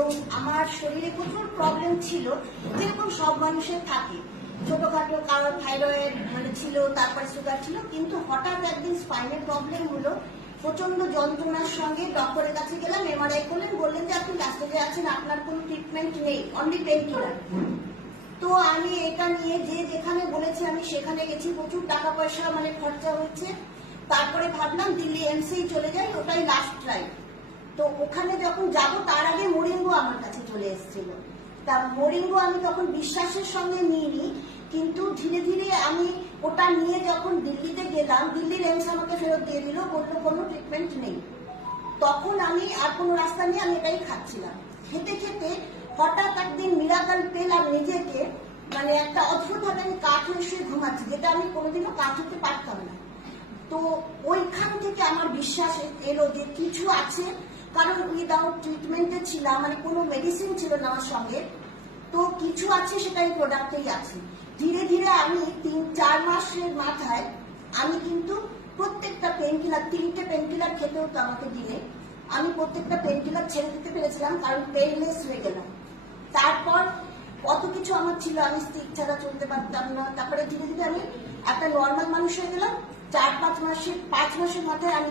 এবং আমার শরীরে প্রচুর প্রবলেম ছিল, যেরকম সব মানুষের থাকে। ছোটখাটো কারোর থাইরয়েড ছিল, তারপরে সুগার ছিল, কিন্তু হঠাৎ একদিন স্পাইনের প্রবলেম হলো। প্রচন্ড যন্ত্রণার সঙ্গে ডক্টরের কাছে গেলাম, এমআরআই করলেন, বললেন যে আপনি লাস্ট স্টেজে আছেন, আপনার কোনো ট্রিটমেন্ট নেই, অনলি পেন কিলার। তো আমি এটা নিয়ে যে যেখানে বলেছি আমি সেখানে গেছি, প্রচুর টাকা পয়সা খরচা হচ্ছে। তারপরে ভাবলাম দিল্লি এমসেই চলে যাই, ওটাই লাস্ট ট্রাই। তো ওখানে যখন যাব তার আগে মরিঙ্গো আমার কাছে চলে এসেছিল। তা মরিঙ্গো আমি তখন বিশ্বাসের সঙ্গে নিইনি, কিন্তু ধীরে ধীরে আমি ওটা নিয়ে যখন দিল্লিতে গেলাম, দিল্লির এমস আমাকে ফেরত দিয়ে দিল, বললো কোনো ট্রিটমেন্ট নেই। তখন আমি আর কোনো রাস্তা নিয়ে আমি এটাই খাচ্ছিলাম। খেতে খেতে হঠাৎ একদিন মিরাকল পেলাম নিজেকে, একটা অদ্ভুত ভাবে আমি কাঠ হয়ে শুয়ে ঘুমাচ্ছি, যেটা আমি কোনোদিনও কাঠ হতে পারতাম না। তো ওইখান থেকে আমার বিশ্বাস এলো যে কিছু আছে, কারণ উইদাউট ট্রিটমেন্টে ছিলাম, কোনো মেডিসিন ছিল না আমার সঙ্গে। তো কিছু আছে, সেটা এই প্রোডাক্টেই আছে। ধীরে ধীরে আমি 3-4 মাসের মাথায় আমি কিন্তু প্রত্যেকটা পেন কিলার, 3টে পেন কিলার খেতে হতো আমাকে দিনে, আমি প্রত্যেকটা পেন কিলার ছেড়ে দিতে পেরেছিলাম, কারণ পেনলেস হয়ে গেলাম। তারপর কত কিছু আমার ছিল, আমি স্টিক ছাড়া চলতে পারতাম না। তারপরে ধীরে ধীরে আমি একটা নর্মাল মানুষ হয়ে গেলাম। 4-5 মাসের মাথায় আমি